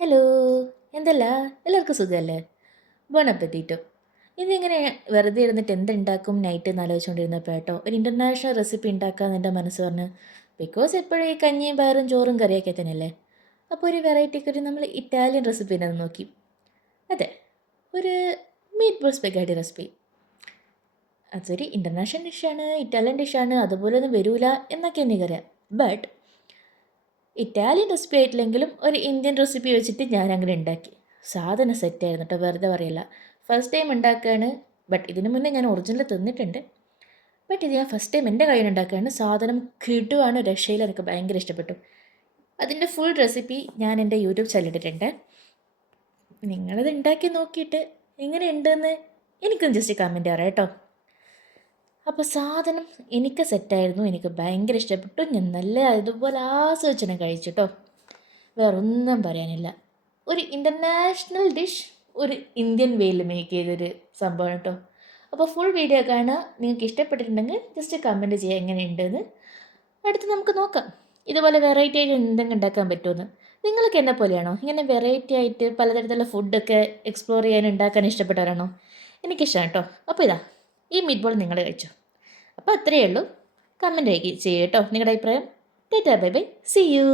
Hello, എന്തല്ല എല്ലാവർക്കും സുഖമല്ലേ? ബോൺ അപ്പത്തീറ്റോ. ഇതിങ്ങനെ വെറുതെ ഇരുന്നിട്ട് എന്തുണ്ടാക്കും നൈറ്റ് എന്ന് ആലോചിച്ചുകൊണ്ടിരുന്നപ്പോൾ കേട്ടോ ഒരു ഇൻ്റർനാഷണൽ റെസിപ്പി ഉണ്ടാക്കാമെന്ന് എൻ്റെ മനസ്സ് പറഞ്ഞ്. ബിക്കോസ് എപ്പോഴും ഈ കഞ്ഞിയും പയറും ചോറും കറിയൊക്കെ തന്നെയല്ലേ. അപ്പോൾ ഒരു വെറൈറ്റിക്ക് ഒരു നമ്മൾ ഇറ്റാലിയൻ റെസിപ്പി തന്നെ നോക്കി. അതെ, ഒരു മീറ്റ് ബോൾ സ്പെഗാറ്റി റെസിപ്പി. അതൊരു ഇൻ്റർനാഷണൽ ഡിഷാണ്, ഇറ്റാലിയൻ ഡിഷാണ്, അതുപോലെ ഒന്നും വരൂല എന്നൊക്കെ എനിക്കറിയാം. ബട്ട് ഇറ്റാലിയൻ റെസിപ്പി ആയിട്ടില്ലെങ്കിലും ഒരു ഇന്ത്യൻ റെസിപ്പി വെച്ചിട്ട് ഞാൻ അങ്ങനെ ഉണ്ടാക്കി. സാധനം സെറ്റായിരുന്നു കേട്ടോ, വെറുതെ പറയില്ല. ഫസ്റ്റ് ടൈം ഉണ്ടാക്കുകയാണ്. ബട്ട് ഇതിന് മുന്നേ ഞാൻ ഒറിജിനൽ തിന്നിട്ടുണ്ട്. ബട്ട് ഇത് ഞാൻ ഫസ്റ്റ് ടൈം എൻ്റെ കയ്യിൽ ഉണ്ടാക്കുകയാണ്. സാധനം കിടുവാണ്, രക്ഷയിൽ എനിക്ക് ഭയങ്കര ഇഷ്ടപ്പെട്ടു. അതിൻ്റെ ഫുൾ റെസിപ്പി ഞാൻ എൻ്റെ യൂട്യൂബ് ചാനലിട്ടിട്ടുണ്ട്. നിങ്ങളത് ഉണ്ടാക്കി നോക്കിയിട്ട് എങ്ങനെയുണ്ടെന്ന് എനിക്കും ജസ്റ്റ് കമൻറ്റ് പറയാം കേട്ടോ. അപ്പോൾ സാധനം എനിക്ക് സെറ്റായിരുന്നു, എനിക്ക് ഭയങ്കര ഇഷ്ടപ്പെട്ടു. ഞാൻ നല്ല അതുപോലെ ആസ്വദിച്ചനെ കഴിച്ചു കേട്ടോ. വേറൊന്നും പറയാനില്ല. ഒരു ഇൻ്റർനാഷണൽ ഡിഷ് ഒരു ഇന്ത്യൻ വേയിൽ മേക്ക് ചെയ്തൊരു സംഭവം കേട്ടോ. അപ്പോൾ ഫുൾ വീഡിയോ കാണുക. നിങ്ങൾക്ക് ഇഷ്ടപ്പെട്ടിട്ടുണ്ടെങ്കിൽ ജസ്റ്റ് കമൻറ്റ് ചെയ്യുക എങ്ങനെയുണ്ടെന്ന്. അടുത്ത് നമുക്ക് നോക്കാം ഇതുപോലെ വെറൈറ്റി ആയിട്ട് എന്തെങ്കിലും ഉണ്ടാക്കാൻ പറ്റുമെന്ന്. നിങ്ങൾക്ക് എന്നെ പോലെയാണോ ഇങ്ങനെ വെറൈറ്റി ആയിട്ട് പലതരത്തിലുള്ള ഫുഡൊക്കെ എക്സ്പ്ലോർ ചെയ്യാൻ ഉണ്ടാക്കാൻ ഇഷ്ടപ്പെട്ടവരാണോ? എനിക്കിഷ്ടമാണ് കേട്ടോ. അപ്പോൾ ഇതാ ഈ മീറ്റ് ബോൾ നിങ്ങൾ കഴിച്ചോ. അപ്പോൾ അത്രയേ ഉള്ളൂ. കമൻറ്റ് ചെയ്യുക കേട്ടോ നിങ്ങളുടെ അഭിപ്രായം. Tata, bye bye, see U.